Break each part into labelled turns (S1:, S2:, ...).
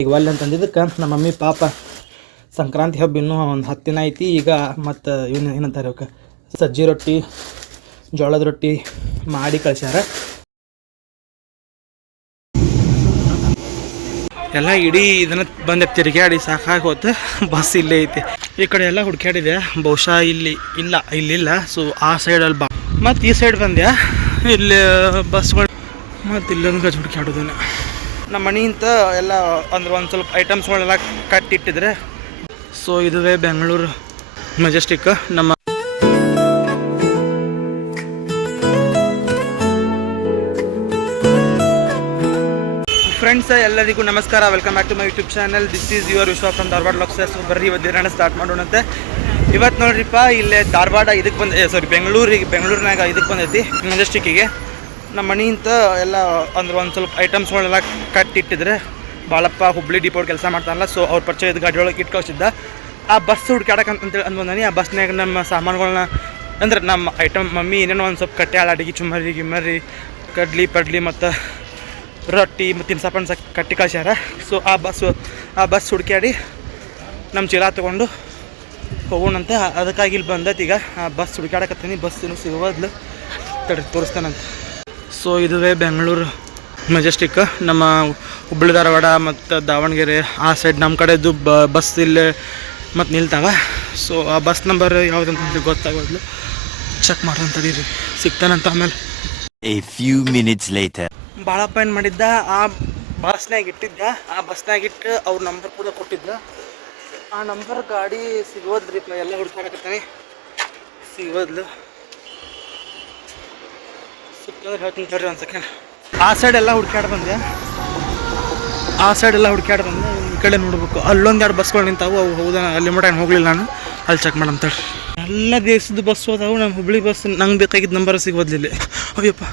S1: ಈಗ ಒಲ್ಲೆ ಅಂತಂದಿದ್ದಕ್ಕೆ ನಮ್ಮ ಮಮ್ಮಿ, ಪಾಪ ಸಂಕ್ರಾಂತಿ ಹಬ್ಬ ಇನ್ನೂ ಒಂದು ಹತ್ತು ದಿನ ಐತಿ. ಈಗ ಮತ್ತು ಇವನು ಏನಂತಾರೆ ಅವಕ್ಕೆ ಸಜ್ಜಿ ರೊಟ್ಟಿ, ಜೋಳದ ರೊಟ್ಟಿ ಮಾಡಿ ಕಳ್ಸ್ಯಾರ. ಎಲ್ಲ ಇಡೀ ಇದನ್ನ ಬಂದ ತಿರುಗಾಡಿ ಸಾಕಾಗಿ ಹೋತು. ಬಸ್ ಇಲ್ಲೇ ಐತಿ. ಈ ಕಡೆ ಎಲ್ಲ ಹುಡ್ಕ್ಯಾಡಿದೆ. ಬಹುಶಃ ಇಲ್ಲಿ ಇಲ್ಲ, ಇಲ್ಲಿಲ್ಲ. ಸೊ ಆ ಸೈಡಲ್ಲಿ ಬಾ. ಮತ್ತು ಈ ಸೈಡ್ ಬಂದ್ಯಾ? ಇಲ್ಲಿ, ಬಸ್ಗಳು. ಮತ್ತು ಇಲ್ಲೊಂದು ಗಜ ಹುಡ್ಕ್ಯಾಡೋದನ್ನ ನಮ್ಮ ಮನೆಯಿಂದ ಎಲ್ಲ ಅಂದ್ರೆ ಒಂದು ಸ್ವಲ್ಪ ಐಟಮ್ಸ್ಗಳೆಲ್ಲ ಕಟ್ಟಿಟ್ಟಿದ್ರೆ. ಸೊ ಇದುವೇ ಬೆಂಗಳೂರು ಮೆಜೆಸ್ಟಿಕ್ ನಮ್ಮ ಫ್ರೆಂಡ್ಸ್ ಎಲ್ಲರಿಗೂ ನಮಸ್ಕಾರ. Welcome back to my YouTube channel this is your Vishwa from Dharwad ಲಾಕ್ಸಸ್ ಬರ್ರಿ, ಇವತ್ತು ಸ್ಟಾರ್ಟ್ ಮಾಡೋಣಂತೆ. ಇವತ್ತು ನೋಡ್ರಿಪ್ಪ, ಇಲ್ಲೇ ಧಾರವಾಡ ಇದಕ್ಕೆ ಬಂದ ಸಾರಿ ಬೆಂಗಳೂರಿಗೆ ಬೆಂಗಳೂರಿನಾಗ ಇದಕ್ಕೆ ಬಂದೈತಿ ಮೆಜೆಸ್ಟಿಕ್ಕಿಗೆ ನಮ್ಮ ಮನೆಯಿಂದ ಎಲ್ಲ ಅಂದ್ರೆ ಒಂದು ಸ್ವಲ್ಪ ಐಟಮ್ಸ್ಗಳೆಲ್ಲ ಕಟ್ಟಿಟ್ಟಿದ್ರೆ ಬಾಳಪ್ಪ ಹುಬ್ಳಿ ಡಿಪೋಟ್ ಕೆಲಸ ಮಾಡ್ತಾನಲ್ಲ ಸೊ ಅವ್ರ ಪರಿಚಯದ ಗಾಡಿ ಒಳಗೆ ಇಟ್ಟು ಕಳ್ಸಿದ್ದ ಆ ಬಸ್ ಹುಡ್ಕಾಡಕ್ಕಂತೇಳಿ ಅಂದ್ಬಂದಾನಿ ಆ ಬಸ್ನಾಗ ನಮ್ಮ ಸಾಮಾನುಗಳನ್ನ ಅಂದ್ರೆ ನಮ್ಮ ಐಟಮ್ ಮಮ್ಮಿ ಏನೇನೋ ಒಂದು ಸ್ವಲ್ಪ ಕಟ್ಟೆ ಅಡಿಗೆ ಚುಮ್ಮರಿ, ಗಿಮ್ಮರಿ, ಕಡ್ಲಿ, ಪಡ್ಲಿ ಮತ್ತು ರೊಟ್ಟಿ, ಮತ್ತು ತಿನ್ಸಪ್ಪಣ್ಣ ಸಹ ಕಟ್ಟಿ ಕಳ್ಸ್ಯಾರ. ಸೊ ಆ ಬಸ್ಸು ಆ ಬಸ್ ಹುಡ್ಕ್ಯಾಡಿ ನಮ್ಮ ಚೀಲ ತೊಗೊಂಡು ಹೋಗೋಣಂತೆ. ಅದಕ್ಕಾಗಿ ಇಲ್ಲಿ ಬಂದೈತಿ ಈಗ. ಆ ಬಸ್ ಹುಡುಕ್ಯಾಡಕತ್ತೀನಿ. ಬಸ್ ಸಿಗೋದ್ಲು ತಡಿ ತೋರಿಸ್ತಾನಂತ. ಸೊ ಇದುವೇ ಬೆಂಗಳೂರು ಮೆಜೆಸ್ಟಿಕ್ ನಮ್ಮ ಹುಬ್ಬಳ್ಳಿ ಧಾರವಾಡ ಮತ್ತು ದಾವಣಗೆರೆ ಆ ಸೈಡ್ ನಮ್ಮ ಕಡೆದು ಬ ಬಸ್ ಇಲ್ಲಿ ಮತ್ತು ನಿಲ್ತಾವ. ಸೊ ಆ ಬಸ್ ನಂಬರ್ ಯಾವುದಂತ ಗೊತ್ತಾಗೋದ್ಲು ಚೆಕ್ ಮಾಡೋಂಥದ್ದು ಸಿಗ್ತಾನಂತ ಆಮೇಲೆ.
S2: ಎ ಫ್ಯೂ ಮಿನಿಟ್ಸ್ ಲೇಟರ್
S1: ಭಾಳಪ್ಪ ಏನು ಮಾಡಿದ್ದ ಆ ಬಸ್ನಾಗ ಇಟ್ಟಿದ್ದ ಆ ಬಸ್ನಾಗ ಇಟ್ಟು ಅವ್ರ ನಂಬರ್ ಕೂಡ ಕೊಟ್ಟಿದ್ದ. ಆ ನಂಬರ್ ಗಾಡಿ ಸಿಗೋದ್ರಿ ಎಲ್ಲ ಹುಡ್ಕಾಡಕತ್ತಾನೆ ಸಿಗೋದ್ಲು. ಹೇಳ್ತೀನಿ ತಡ್ರಿ ಆ ಸೈಡ್ ಎಲ್ಲ ಹುಡ್ಕ್ಯಾಡ್ ಬಂದೆ. ಆ ಸೈಡ್ ಎಲ್ಲ ಹುಡ್ಕ್ಯಾಡ್ ಬಂದೆ. ಈ ಕಡೆ ನೋಡ್ಬೇಕು. ಅಲ್ಲೊಂದು ಎರಡು ಬಸ್ಗಳು ನಿಂತಾವು ಅವು ಹೌದಾ? ಅಲ್ಲಿ ಮಟ ಹೋಗ್ಲಿಲ್ಲ ನಾನು. ಅಲ್ಲಿ ಚೆಕ್ ಮಾಡಂತ ತಡ್ರಿ. ಎಲ್ಲ ದೇಶದ ಬಸ್ ಹೋದಾವು. ನಮ್ಮ ಹುಬ್ಳಿ ಬಸ್ ನಂಗೆ ಬೇಕಾಗಿದ್ದ ನಂಬರ್ ಸಿಗೋದಿಲ್ಲ ಅಯ್ಯಪ್ಪ.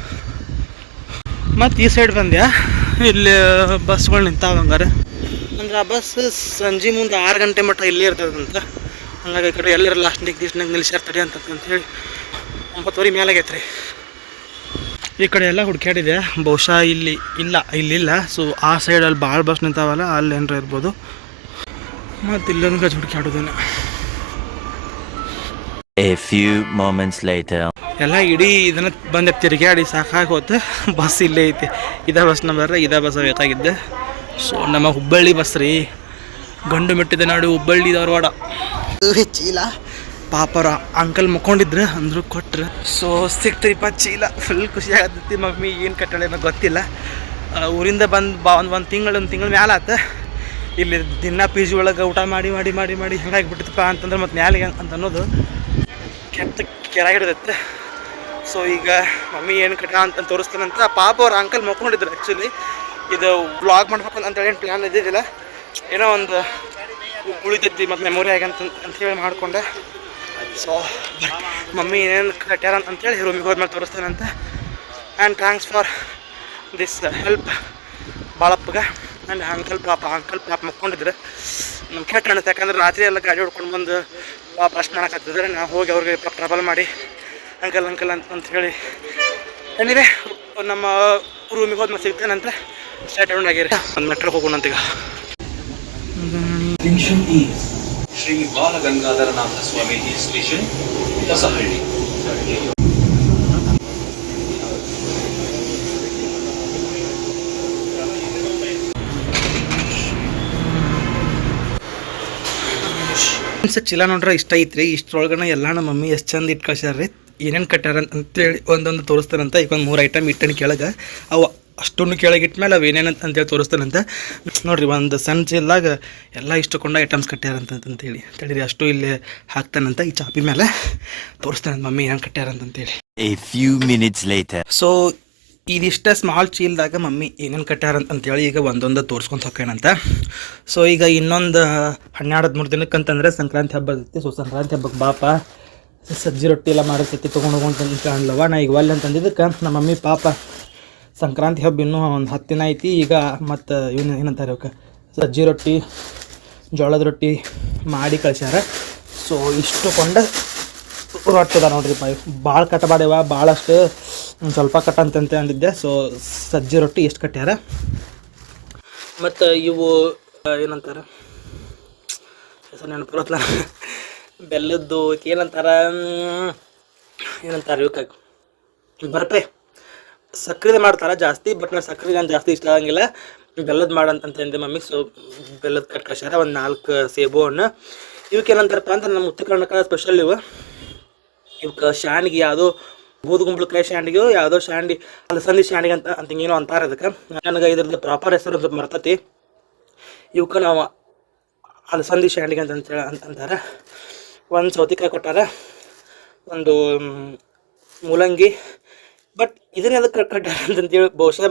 S1: ಮತ್ತು ಈ ಸೈಡ್ ಬಂದೆ ಇಲ್ಲಿ ಬಸ್ಗಳು ನಿಂತಾವ ಹಂಗಾರೆ. ಅಂದ್ರೆ ಆ ಬಸ್ ಸಂಜೆ ಮುಂದೆ ಆರು ಗಂಟೆ ಮಟ್ಟ ಇಲ್ಲೇ ಇರ್ತದಂತ. ಹಂಗಾಗಿ ಈ ಕಡೆ ಎಲ್ಲರ ಲಾಸ್ಟ್ ದಿಸ್ಟ್ ನಂಗೆ ನಿಲ್ಸಿರ್ತಾರೆ ಅಂತ ಹೇಳಿ. ಒಂಬತ್ತುವರೆ ಮೇಲೆ ಆಗೈತೆ ರೀ ಈ ಕಡೆ ಎಲ್ಲ ಹುಡ್ಕ್ಯಾಡಿದೆ. ಬಹುಶಃ ಇಲ್ಲಿ ಇಲ್ಲ ಇಲ್ಲಿಲ್ಲ. ಸೊ ಆ ಸೈಡಲ್ಲಿ ಭಾಳ ಬಸ್ ನಿಂತಾವಲ್ಲ ಅಲ್ಲಿ ಏನರ ಇರ್ಬೋದು. ಮತ್ತು ಇಲ್ಲೊಂದು ಗಜ ಹುಡುಕಾಡೋದೇನೆ
S2: A few moments later.
S1: ಎಲ್ಲ ಇಡೀ ಇದನ್ನ ಬಂದೆ ತಿರುಗಾಡಿ ಸಾಕಾಗಿ ಹೋತು. ಬಸ್ ಇಲ್ಲೇ ಐತಿ. ಇದೇ ಬಸ್ ನಂಬರ್ ಇದೇ ಬಸ್ ಬೇಕಾಗಿದ್ದೆ. ಸೊ ನಮ್ಮ ಹುಬ್ಬಳ್ಳಿ ಬಸ್ ರೀ. ಗಂಡು ಮೆಟ್ಟಿದ ನಾಡು ಹುಬ್ಬಳ್ಳಿ ಧಾರವಾಡ. ಚೀಲ ಪಾಪರ ಅಂಕಲ್ ಮುಕ್ಕೊಂಡಿದ್ರು, ಅಂದ್ರು ಕೊಟ್ರು. ಸೊ ಸಿಕ್ತರಿಪ್ಪ ಚೀಲ ಫುಲ್ ಖುಷಿ ಆಗತ್ತೈತಿ ಮಮ್ಮಿ, ಏನು ಕಟ್ಟಳೇನೋ ಗೊತ್ತಿಲ್ಲ. ಊರಿಂದ ಬಂದು ಬಾ, ಒಂದು ಒಂದು ತಿಂಗಳು ಒಂದು ತಿಂಗಳು ಮ್ಯಾಲ ಆತ. ಇಲ್ಲಿ ದಿನ ಪಿ ಜಿ ಒಳಗೆ ಊಟ ಮಾಡಿ ಮಾಡಿ ಮಾಡಿ ಮಾಡಿ ಹಿಂಗಾಗಿಬಿಟ್ಟಿತ್ತಪ್ಪ ಅಂತಂದ್ರೆ ಮತ್ತು ಮ್ಯಾಲೆ ಅಂತ ಅನ್ನೋದು ಕೆಟ್ಟ ಕೆರಾಗಿಡದತ್ತೆ ಸೊ ಈಗ ಮಮ್ಮಿ ಏನು ಕಟ್ಟ ಅಂತ ತೋರಿಸ್ತಾನಂತ ಪಾಪ ಅವ್ರ ಅಂಕಲ್ ಮಕ್ಕೊಂಡಿದ್ರು ಆ್ಯಕ್ಚುಲಿ ಇದು ಬ್ಲಾಗ್ ಮಾಡ್ಬೇಕು ಅಂತ ಏನು ಪ್ಲ್ಯಾನ್ ಇದ್ದಿದ್ದಿಲ್ಲ. ಏನೋ ಒಂದು ಉಳಿತೈತಿ ಮತ್ತು ಮೆಮೊರಿ ಆಗ್ಯಂತ ಅಂತ ಹೇಳಿ ಮಾಡಿಕೊಂಡೆ. ಸೊ ಮಮ್ಮಿ ಏನೇನು ಕಟ್ಟ್ಯಾರ ಅಂತೇಳಿ ರೂಮಿಗೆ ಹೋದ್ಮೇಲೆ ಅಂತ and thanks for this help ಭಾಳಪ್ಪಗ and uncle ಪಾಪ ಅಂಕಲ್ ಪಾಪ ಮಕ್ಕೊಂಡಿದ್ರೆ. ನಮ್ಮ ಕೆಟ್ಟ ಅಣ್ಣ ಯಾಕಂದ್ರೆ ರಾತ್ರಿ ಎಲ್ಲ ಗಾಡಿ ಹೊಡ್ಕೊಂಡು ಬಂದು ಪಾಪ ಅಷ್ಟು ಮಾಡೋಕ್ಕಾಗ್ತಿದ್ರೆ ನಾವು ಹೋಗಿ ಅವ್ರಿಗೆ ಪಾಪ ಟ್ರಬಲ್ ಮಾಡಿ ಅಂಕಲ್ ಅಂಕಲ್ ಅಂತ ಅಂತ ಹೇಳಿ. ಏನಿದೆ ನಮ್ಮ ರೂಮಿಗೆ ಹೋದ್ಮೇಲೆ ಸಿಗ್ತೇನಂತ ಸ್ಟಾರ್ಟ್ ಆಗಿರಿ. ಒಂದು ಮೆಟ್ರಿಗೆ
S3: ಹೋಗೋಣ is ಶ್ರೀ ಬಾಲಗಂಗಾಧರನಾಥ ಸ್ವಾಮೀಜಿ ಸ್ಟೇಷನ್ ಹೊಸಹಳ್ಳಿ
S1: ಚೀಲ ನೋಡ್ರೆ ಇಷ್ಟ ಐತ್ರಿ. ಇಷ್ಟರೊಳಗನ ಎಲ್ಲ ನಮ್ಮ ಮಮ್ಮಿ ಎಷ್ಟು ಚಂದ ಇಟ್ಟು ಕಳ್ಸ್ಯಾರ ಏನೇನು ಕಟ್ಟಾರ ಅಂತೇಳಿ ಒಂದೊಂದು ತೋರಿಸ್ತಾರಂತ. ಈಗ ಒಂದು ಮೂರು ಐಟಮ್ ಇಟ್ಟನ ಕೆಳಗೆ. ಅವು ಅಷ್ಟೊಂದು ಕೆಳಗೆ ಮೇಲೆ ಅವು ಏನೇನು ಅಂತೇಳಿ ತೋರಿಸ್ತಾನಂತ ನೋಡಿರಿ ಒಂದು ಸಣ್ಣ ಚೀಲ್ದಾಗ ಎಲ್ಲ ಇಷ್ಟಕೊಂಡ ಐಟಮ್ಸ್ ಕಟ್ಟ್ಯಾರಂತಂತೇಳಿ ತಡೀರಿ ಅಷ್ಟು ಇಲ್ಲಿ ಹಾಕ್ತಾನಂತ ಈ ಚಾಪಿ ಮೇಲೆ ತೋರಿಸ್ತಾನಂತ ಮಮ್ಮಿ ಏನು ಕಟ್ಟ್ಯಾರಂತಂತೇಳಿ
S2: a few minutes later
S1: so ಇದಿಷ್ಟೇ ಸ್ಮಾಲ್ ಚೀಲ್ದಾಗ ಮಮ್ಮಿ ಏನೇನು ಕಟ್ಟ್ಯಾರಂತಂತೇಳಿ ಈಗ ಒಂದೊಂದು ತೋರಿಸ್ಕೊಂತ ಹೋಗ್ಯಾನಂತ ಸೊ ಈಗ ಇನ್ನೊಂದು ಹನ್ನೆರಡು ಹದಿಮೂರು ದಿನಕ್ಕಂತಂದರೆ ಸಂಕ್ರಾಂತಿ ಹಬ್ಬ ಇರ್ತೈತಿ. ಸೊ ಸಂಕ್ರಾಂತಿ ಹಬ್ಬಕ್ಕೆ ಬಾಪ ಸಜ್ಜಿ ರೊಟ್ಟಿ ಎಲ್ಲ ಮಾಡಿರ್ತೈತಿ ತೊಗೊಂಡು ಹೋಗೋಂತ ಅನ್ಲವ ನಾ ಈಗ ಒಲ್ಲೆ ಅಂತಂದಿದ್ದಕ್ಕೆ ನಮ್ಮ ಮಮ್ಮಿ ಪಾಪ ಸಂಕ್ರಾಂತಿ ಹಬ್ಬ ಇನ್ನೂ ಒಂದು ಹತ್ತು ದಿನ ಐತಿ. ಈಗ ಮತ್ತು ಇವನು ಏನಂತಾರೆ ಅವಕ್ಕೆ ಸಜ್ಜಿ ರೊಟ್ಟಿ, ಜೋಳದ ರೊಟ್ಟಿ ಮಾಡಿ ಕಳ್ಸ್ಯಾರ. ಸೊ ಇಷ್ಟು ಕೊಂಡ ರೊಟ್ಟಿ ಅದ ನೋಡ್ರಿ ಪಾ ಭಾಳ ಕಟ್ಟಬಾಡ್ಯವ ಭಾಳಷ್ಟು ಸ್ವಲ್ಪ ಕಟ್ಟಂತಂತೆ ಅಂದಿದ್ದೆ. ಸೊ ಸಜ್ಜಿ ರೊಟ್ಟಿ ಎಷ್ಟು ಕಟ್ಟ್ಯಾರ ಮತ್ತು ಇವು ಏನಂತಾರೆ? ಹೆಸರು ನೆನಪಿರುತ್ತಲ್ಲ ಬೆಲ್ಲದ್ದು ಏನಂತಾರ? ಏನಂತಾರೆ ಇವಕ್ಕೆ ಬರ್ಪೆ. ಸಕ್ಕರೆ ಮಾಡ್ತಾರೆ ಜಾಸ್ತಿ ಬಟ್ ನಾನು ಸಕ್ಕರೆ ನಾನು ಜಾಸ್ತಿ ಇಷ್ಟ ಆಗಂಗಿಲ್ಲ. ಬೆಲ್ಲದ ಮಾಡಂತ ಅಂದೆ ಮಮ್ಮಿ ಸೊ ಬೆಲ್ಲದ ಕಟ್ ಕಳ್ಸ್ಯಾರ, ಒಂದು ನಾಲ್ಕು ಸೇಬು ಹಣ್ಣು. ಇವಕ್ಕೆ ಏನಂತಾರಪ್ಪ ಅಂದ್ರೆ ನಮ್ಮ ಉತ್ತರ ಕರ್ನಾಟಕ ಸ್ಪೆಷಲ್ ಇವು. ಇವಕ್ಕೆ ಶಾಂಡಿಗೆ ಯಾವುದೋ ಬೂದುಗುಂಬಳಕಾಯಿ ಶಾಂಡಿಗೆ ಯಾವುದೋ ಶಾಂಡಿ, ಅಲಸಂದಿ ಶಾಂಡಿಗೆ ಅಂತ ಅಂತ ಏನೋ ಅಂತಾರೆ ಅದಕ್ಕೆ. ನನಗೆ ಇದ್ರದ್ದು ಪ್ರಾಪರ್ ಹೆಸರು ಮರ್ತತಿ ಇವಕ್ಕೆ ನಾವು ಅಲಸಂದಿ ಶಾಂಡಿಗೆ ಅಂತ ಅಂತೇಳಿ ಅಂತ ಅಂತಾರೆ. ಒಂದು ಸೌತಿಕಾಯಿ ಕೊಟ್ಟಾರ, ಒಂದು ಮೂಲಂಗಿ ಬಟ್ ಇದನ್ನ ಅದಕ್ಕೆ ಕಟ್ಟಾರ ಅಂತಂತೇಳಿ ಬಹುಶಃ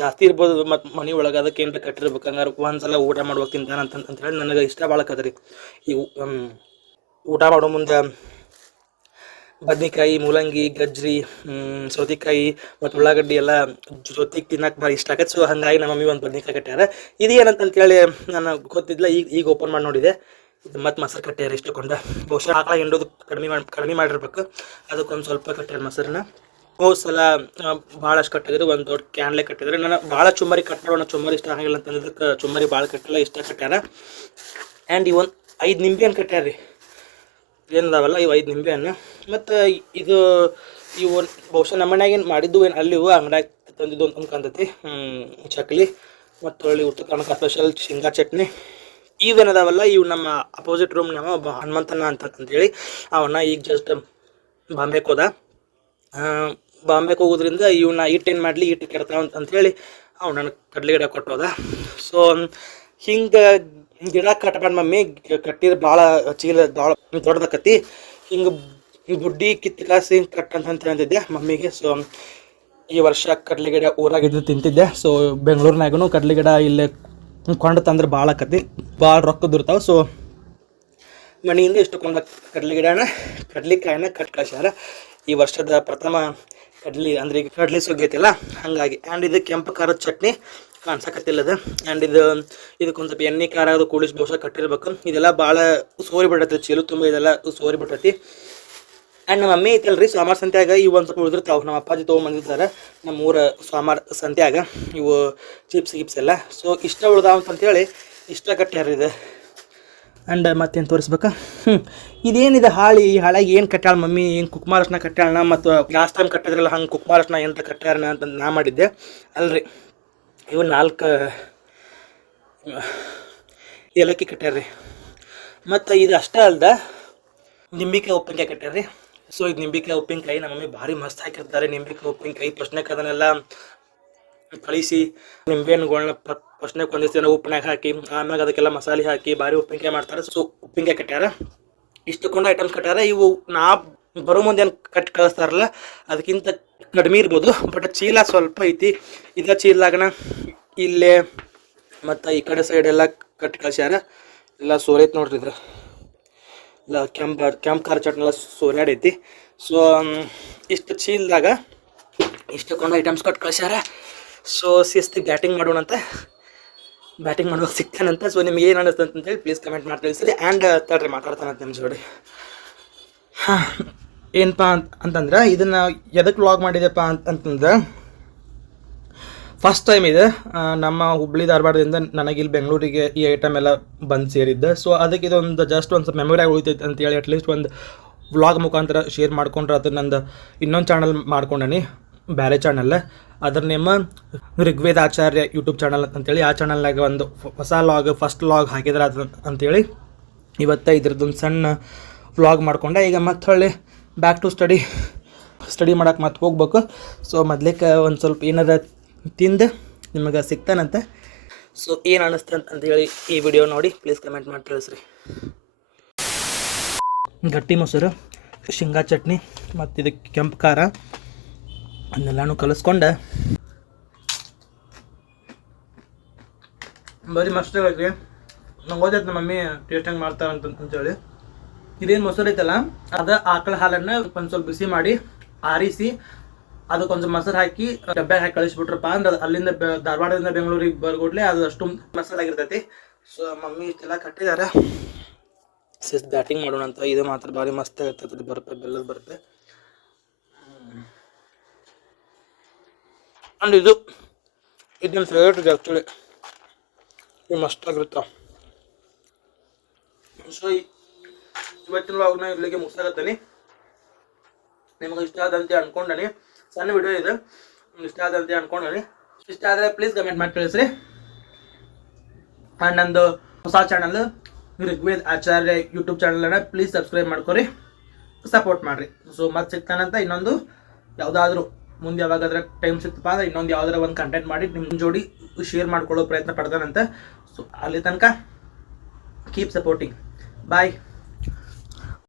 S1: ಜಾಸ್ತಿ ಇರ್ಬೋದು ಮತ್ತು ಮನೆ ಒಳಗೆ ಅದಕ್ಕೆ ಏನಾರ ಕಟ್ಟಿರ್ಬೇಕು. ಹಂಗಾರೆ ಒಂದ್ಸಲ ಊಟ ಮಾಡ್ಬೇಕು, ತಿಂತಾನ ಅಂತ ಹೇಳಿ ನನಗೆ ಇಷ್ಟ ಭಾಳ ಕದ್ರಿ ಇವು ಊಟ ಮಾಡೋ ಮುಂದೆ ಬದ್ನಿಕಾಯಿ, ಮೂಲಂಗಿ, ಗಜ್ರಿ ಸೌತೆಕಾಯಿ ಮತ್ತು ಉಳ್ಳಾಗಡ್ಡಿ ಎಲ್ಲ ಜೊತೆಗೆ ತಿನ್ನಕ್ಕೆ ಭಾಳ ಇಷ್ಟ ಆಗತ್ತೆ ಸೊ ಹಾಗಾಗಿ ನಮ್ಮ ಮಮ್ಮಿ ಒಂದು ಬದ್ನಿಕಾಯಿ ಕಟ್ಟ್ಯಾರ ಇದು ಹೇಳಿ ನಾನು ಗೊತ್ತಿದ್ದಿಲ್ಲ, ಈಗ ಈಗ ಓಪನ್ ಮಾಡಿ ನೋಡಿದೆ. ಇದು ಮತ್ತು ಮೊಸರು ಕಟ್ಟ್ಯಾರ ಇಷ್ಟಕೊಂಡ. ಬಹುಶಃ ಆಕಳ ಹಿಂಡೋದು ಕಡಿಮೆ ಮಾಡಿ, ಕಡಿಮೆ ಮಾಡಿರ್ಬೇಕು. ಅದಕ್ಕೊಂದು ಸ್ವಲ್ಪ ಕಟ್ಟ್ಯಾರ ಮೊಸರನ್ನ. ಹೋದ ಸಲ ಭಾಳಷ್ಟು ಕಟ್ಟಿದ್ರು, ಒಂದು ದೊಡ್ಡ ಕ್ಯಾನ್ಲೆ ಕಟ್ಟಿದ್ರು. ನಾನು ಭಾಳ ಚುಮ್ಮರಿ ಕಟ್ ಮಾಡೋಣ ಚುಮ್ಮರಿ ಇಷ್ಟ ಆಗಿಲ್ಲ ಅಂತಂದಿದ್ದಕ್ಕೆ ಚುಮ್ಮರಿ ಭಾಳ ಕಟ್ಟಲ್ಲ, ಇಷ್ಟ ಕಟ್ಟ್ಯಾರ ಆ್ಯಂಡ್ ಇವೊಂದು ಐದು ನಿಂಬೆ ಹಣ್ಣು ಕಟ್ಟ್ಯಾರ ರೀ ಏನದಾವಲ್ಲ ಇವು ಐದು ನಿಂಬೆ ಹಣ್ಣು ಮತ್ತು ಇದು ಇವು ಬಹುಶಃ ನಮ್ಮ ಮನ್ಯಾಗ ಏನು ಮಾಡಿದ್ದು ಏನು ಅಲ್ಲಿ ಇವು ಅಂಗಡಿಯಾಗ ತಂದಿದ್ದು ಅಂತ ಅನ್ಕೊಂತೈತಿ. ಚಕ್ಲಿ, ಮತ್ತು ಹೊಳ್ಳಿ ಉತ್ತರ ಕರ್ನಾಟಕ ಸ್ಪೆಷಲ್ ಶೇಂಗಾ ಚಟ್ನಿ. ಇವೇನದಾವಲ್ಲ ಇವು ನಮ್ಮ ಅಪೋಸಿಟ್ ರೂಮ್ನಾವ ಒಬ್ಬ ಹನುಮಂತನ ಅಂತ ಅಂತೇಳಿ, ಅವನ್ನ ಈಗ ಜಸ್ಟ್ ಬಾಂಬೆಗೆ ಹೋದ. ಬಾಂಬೆಗೆ ಹೋಗೋದ್ರಿಂದ ಇವನ್ನ ಏನು ಮಾಡಲಿ ಇಟ್ಟು ಕೆಡ್ತಾವ ಅಂತ ಅಂಥೇಳಿ ಅವ್ ನನಗೆ ಕಡಲೆ ಗಿಡ ಕೊಟ್ಟೋದ. ಸೊ ಹಿಂಗೆ ಗಿಡ ಕಟ್ಬೇಡ ಮಮ್ಮಿ ಕಟ್ಟಿದ್ರೆ ಭಾಳ ಚೀಲ ಭಾಳ ದೊಡ್ಡದಕ್ಕತಿ ಹಿಂಗೆ ಬುಡ್ಡಿ ಕಿತ್ತು ಕಾಸಿ ಹಿಂಗೆ ಕಟ್ ಅಂತ ಅಂತ ಅಂತಿದ್ದೆ ಮಮ್ಮಿಗೆ. ಸೊ ಈ ವರ್ಷ ಕಡಲೆ ಗಿಡ ಊರಾಗಿದ್ದು ತಿಂತಿದ್ದೆ. ಸೊ ಬೆಂಗಳೂರಿನಾಗೂ ಕಡಲೆ ಗಿಡ ಇಲ್ಲೇ ಕೊಂಡು ತಂದ್ರೆ ಭಾಳ ಆಕತಿ ಭಾಳ ರೊಕ್ಕ ಇರ್ತಾವೆ ಸೊ ಮನೆಯಿಂದ ಇಷ್ಟು ಕೊಂಡ ಕಡಲೆ ಗಿಡನ ಕಡ್ಲಿಕಾಯಿನ ಕಟ್ ಕಳ್ಸ್ಯಾರ. ಈ ವರ್ಷದ ಪ್ರಥಮ ಕಡ್ಲಿ ಅಂದ್ರೆ ಈಗ ಕಡ್ಲಿ ಸುಗ್ಗೈತಿಲ್ಲ ಹಾಗಾಗಿ. ಆ್ಯಂಡ್ ಇದು ಕೆಂಪು ಖಾರದ ಚಟ್ನಿ ಕಾಣ್ಸಕತ್ತಿಲ್ಲ ಅದು ಆ್ಯಂಡ್ ಇದು, ಇದಕ್ಕೊಂದು ಸ್ವಲ್ಪ ಎಣ್ಣೆ, ಖಾರ ಅದು ಕೂಡಿಸಿ ಬಹುಶಃ ಕಟ್ಟಿರ್ಬೇಕು. ಇದೆಲ್ಲ ಭಾಳ ಸೋರಿ ಬಿಡತ್ತೆ, ಚೀಲು ತುಂಬ ಇದೆಲ್ಲ ಸೋರಿ ಬಿಟ್ಟೈತಿ ಆ್ಯಂಡ್ ನಮ್ಮ ಮಮ್ಮಿ ಐತಲ್ರಿ ಸೋಮಾರ ಸಂತ್ಯಾಗ ಇವು ಒಂದು ಸ್ವಲ್ಪ ಉಳಿದಿರ್ತಾವೆ. ನಮ್ಮ ಅಪ್ಪಾಜಿ ತೊಗೊಂಬಂದಿದ್ದಾರೆ ನಮ್ಮ ಊರ ಸೋಮಾರ ಸಂತ್ಯಾಗ. ಇವು ಚಿಪ್ಸ್, ಗಿಪ್ಸ್ ಎಲ್ಲ. ಸೊ ಇಷ್ಟ ಉಳ್ದಾವ ಅಂತಂತೇಳಿ ಇಷ್ಟ ಕಟ್ಟ್ಯಾರ ಇದು. ಆ್ಯಂಡ್ ಮತ್ತೇನು ತೋರಿಸ್ಬೇಕಾ? ಹ್ಞೂ ಇದೇನಿದೆ ಹಾಳಿ? ಈ ಹಾಳಾಗಿ ಏನು ಕಟ್ಟಾಳ ಮಮ್ಮಿ? ಏನು ಕುಕ್ಮಾರಸ್ನ ಕಟ್ಟಾಳನ ಮತ್ತು ಲಾಸ್ಟ್ ಟೈಮ್ ಕಟ್ಟಿದ್ರಲ್ಲ ಹಂಗೆ ಕುಕ್ಮಾರಸ್ನ ಎಂತ ಕಟ್ಟ್ಯಾರನ ಅಂತ ನಾ ಮಾಡಿದ್ದೆ. ಅಲ್ರಿ. ಇವು ನಾಲ್ಕು, ಏಲಕ್ಕಿ ಕಟ್ಟ್ಯಾರ್ರಿ ಮತ್ತು ಇದು ಅಷ್ಟೇ ಅಲ್ದ ನಿಂಬಿಕಾಯಿ ಉಪ್ಪಿನಕಾಯಿ ಕಟ್ಟ್ಯಾರ್ರಿ ಸೊ ಇದು ನಿಂಬಿಕಾಯಿ ಉಪ್ಪಿನಕಾಯಿ ನಮ್ಮ ಮಮ್ಮಿ ಭಾರಿ ಮಸ್ತ್ ಹಾಕಿರ್ತಾರೆ. ನಿಂಬಿಕಾಯಿ ಉಪ್ಪಿನಕಾಯಿ ಪ್ರಶ್ನೆಕ್ಕೆ ಅದನ್ನೆಲ್ಲ ಕಳಿಸಿ ನಿಂಬೆಹಣ್ಣುಗಳನ್ನ ಫಸ್ಟ್ನೇಕ್ ಒಂದಿಷ್ಟು ಜನ ಉಪ್ಪಿನಾಗ ಹಾಕಿ, ಆಮ್ಯಾಗ ಅದಕ್ಕೆಲ್ಲ ಮಸಾಲೆ ಹಾಕಿ, ಭಾರಿ ಉಪ್ಪಿನಕಾಯಿ ಮಾಡ್ತಾರೆ. ಸೊ ಉಪ್ಪಿನಕಾಯಿ ಇಷ್ಟು ಇಷ್ಟಕ್ಕೊಂದು ಐಟಮ್ಸ್ ಕಟ್ಟಾರ ಇವು ನಾ ಬರೋ ಮುಂದೆ ಏನು ಕಟ್ ಕಳಿಸ್ತಾರಲ್ಲ, ಅದಕ್ಕಿಂತ ಕಡಿಮೆ ಇರ್ಬೋದು. ಬಟ್ ಚೀಲ ಸ್ವಲ್ಪ ಐತಿ. ಇದ ಚೀಲದಾಗನ ಇಲ್ಲೇ ಮತ್ತು ಈ ಕಡೆ ಸೈಡ್ ಎಲ್ಲ ಕಟ್ ಕಳ್ಸ್ಯಾರ. ಎಲ್ಲ ಸೋರೈತಿ ನೋಡ್ರಿ ಇದು ಇಲ್ಲ ಕೆಂಪು ಕೆಂಪು ಖಾರ ಚಟ್ನೆಲ್ಲ ಸೋರ್ಯಾಡೈತಿ ಸೊ ಇಷ್ಟು ಚೀಲದಾಗ ಇಷ್ಟಕ್ಕೊಂದು ಐಟಮ್ಸ್ ಕಟ್ ಕಳ್ಸ್ಯಾರ. ಸೊ ಶಿಸ್ತು ಬ್ಯಾಟಿಂಗ್ ಮಾಡೋಣಂತ. ಬ್ಯಾಟಿಂಗ್ ಮಾಡುವಾಗ ಸಿಗ್ತಾನಂತ ಸೊ ನಿಮ್ಗೆ ಏನು ಅನ್ನಿಸ್ತು ಅಂತೇಳಿ ಪ್ಲೀಸ್ ಕಮೆಂಟ್ ಮಾಡಿ ತಿಳಿಸಿರಿ ಆ್ಯಂಡ್ ತಡ್ರಿ ಮಾತಾಡ್ತಾನಂತ ನಿಮ್ಮ ಜೋಡಿ. ಹಾಂ ಏನಪ್ಪ ಅಂತ ಅಂತಂದ್ರೆ ಇದನ್ನು ಎದಕ್ಕೆ ವ್ಲಾಗ್ ಮಾಡಿದೆಪ್ಪ ಅಂತ ಅಂತಂದ್ರೆ ಫಸ್ಟ್ ಟೈಮ್ ಇದೆ. ನಮ್ಮ ಹುಬ್ಳಿ ಧಾರವಾಡದಿಂದ ಇಲ್ಲಿ ಬೆಂಗಳೂರಿಗೆ ಈ ಐಟಮ್ ಎಲ್ಲ ಬಂದು ಸೇರಿದ್ದೆ. ಸೊ ಅದಕ್ಕೆ ಇದೊಂದು ಜಸ್ಟ್ ಒಂದು ಮೆಮೊರಿ ಆಗಿ ಉಳಿತೈತೆ ಅಂತೇಳಿ ಅಟ್ಲೀಸ್ಟ್ ಒಂದು ವ್ಲಾಗ್ ಮುಖಾಂತರ ಶೇರ್ ಮಾಡ್ಕೊಂಡ್ರೆ ಅದು ನಂದು ಇನ್ನೊಂದು ಚಾನಲ್ ಮಾಡ್ಕೊಂಡನಿ. ಬೇರೆ ಚಾನಲ್ ಅದ್ರ name Rigveda Acharya YouTube channel ಅಂತೇಳಿ ಆ ಚಾನಲ್ನಾಗ ಒಂದು ಹೊಸ ಲಾಗ್ ಫಸ್ಟ್ ಲಾಗ್ ಹಾಕಿದ್ರೆ ಅದು ಅಂತೇಳಿ ಇವತ್ತು ಇದ್ರದ್ದೊಂದು ಸಣ್ಣ ವ್ಲಾಗ್ ಮಾಡ್ಕೊಂಡೆ. ಈಗ ಮತ್ತೆ ಹೊಳ್ಳಿ ಬ್ಯಾಕ್ ಟು ಸ್ಟಡಿ ಸ್ಟಡಿ ಮಾಡಕ್ಕೆ ಮತ್ತೆ ಹೋಗ್ಬೇಕು. ಸೊ ಮೊದ್ಲೇಕ ಒಂದು ಸ್ವಲ್ಪ ಏನಾರ ತಿಂದು ನಿಮಗೆ ಸಿಗ್ತಾನಂತೆ. ಸೊ ಏನು ಅನ್ನಿಸ್ತಂತ ಅಂತ ಅಂತೇಳಿ ಈ ವಿಡಿಯೋ ನೋಡಿ ಪ್ಲೀಸ್ ಕಮೆಂಟ್ ಮಾಡಿ ತಿಳಿಸ್ರಿ. ಗಟ್ಟಿ ಮೊಸರು, ಶೇಂಗಾ ಚಟ್ನಿ ಮತ್ತು ಇದಕ್ಕೆ ಕೆಂಪು ಖಾರ. ಅದನ್ನೆಲ್ಲನೂ ಕಲಿಸ್ಕೊಂಡೆ. ಬರೀ ಮಸ್ತ್ ಆಗೈತಿ ನಂಗೆ ಓದೈತೆ ನಮ್ಮ ಮಮ್ಮಿ ಟೇಸ್ಟ್ ಹೆಂಗೆ ಮಾಡ್ತಾರೆ ಅಂತ ಅಂತೇಳಿ. ಇದೇನು ಮೊಸರು ಐತಲ್ಲ ಅದು ಆಕಳ ಹಾಲನ್ನು ಒಂದು ಸ್ವಲ್ಪ ಬಿಸಿ ಮಾಡಿ ಆರಿಸಿ ಅದಕ್ಕೆ ಒಂದು ಮೊಸರು ಹಾಕಿ ಡಬ್ಬ್ಯಾಗ ಹಾಕಿ ಕಳಿಸ್ಬಿಟ್ರಪ್ಪ. ಅಂದ್ರೆ ಅದು ಅಲ್ಲಿಂದ ಧಾರವಾಡದಿಂದ ಬೆಂಗಳೂರಿಗೆ ಬರ್ಕೊಡ್ಲೆ ಅದು ಅಷ್ಟು ಮೊಸರು ಆಗಿರ್ತೈತಿ. ಸೊ ಮಮ್ಮಿ ಇಷ್ಟೆಲ್ಲ ಕಟ್ಟಿದ್ದಾರೆ ಸಿಸ್ ಬ್ಯಾಟಿಂಗ್ ಮಾಡೋಣ ಅಂತ ಇದು ಮಾತ್ರ ಭಾರಿ ಮಸ್ತ್ ಆಗಿರ್ತೈತಿ ಬರುತ್ತೆ ಬೆಲ್ಲದ ಬರುತ್ತೆ. ಅಂಡ್ ಇದು ಇದು ನನ್ನ ಫೇವ್ರೇಟ್ ಇದೆ ಆ್ಯಕ್ಚುಲಿ ಇದು ಆಗಿರುತ್ತೆ ಸೊ ಇವತ್ತಿನ ವ್ಲಾಗ್ನ ಇಲ್ಲಿಗೆ ಮುಗಿಸ್ತಾಗತ್ತೀನಿ ನಿಮಗೆ ಇಷ್ಟ ಆದಂತೆ ಅನ್ಕೊಂಡಿ ಸಣ್ಣ ವಿಡಿಯೋ ಇದೆ. ನಿಮ್ಗೆ ಇಷ್ಟ ಆದಂತೆ ಅನ್ಕೊಂಡಿ ಇಷ್ಟ ಆದರೆ ಪ್ಲೀಸ್ ಕಮೆಂಟ್ ಮಾಡಿ ತಿಳಿಸ್ರಿ. ಆ್ಯಂಡ್ ನಂದು ಹೊಸ ಚಾನಲ್ ಋಗ್ವೇದ್ ಆಚಾರ್ಯ ಯೂಟ್ಯೂಬ್ ಚಾನಲನ್ನು ಪ್ಲೀಸ್ ಸಬ್ಸ್ಕ್ರೈಬ್ ಮಾಡ್ಕೊರಿ. ಸಪೋರ್ಟ್ ಮಾಡಿರಿ. ಸೊ ಮತ್ತೆ ಸಿಗ್ತಾನಂತ ಇನ್ನೊಂದು ಯಾವುದಾದ್ರೂ ಮುಂದೆ ಯಾವಾಗಾದ್ರೆ ಟೈಮ್ ಸಿಕ್ತಪ್ಪ ಅಂದ್ರೆ ಇನ್ನೊಂದು ಯಾವ್ದಾರ ಒಂದು ಕಂಟೆಂಟ್ ಮಾಡಿ ನಿಮ್ಮ ಜೋಡಿ ಶೇರ್ ಮಾಡ್ಕೊಳ್ಳೋ ಪ್ರಯತ್ನ ಪಡ್ತಾನಂತೆ. ಸೊ ಅಲ್ಲಿ ತನಕ ಕೀಪ್ ಸಪೋರ್ಟಿಂಗ್ ಬಾಯ್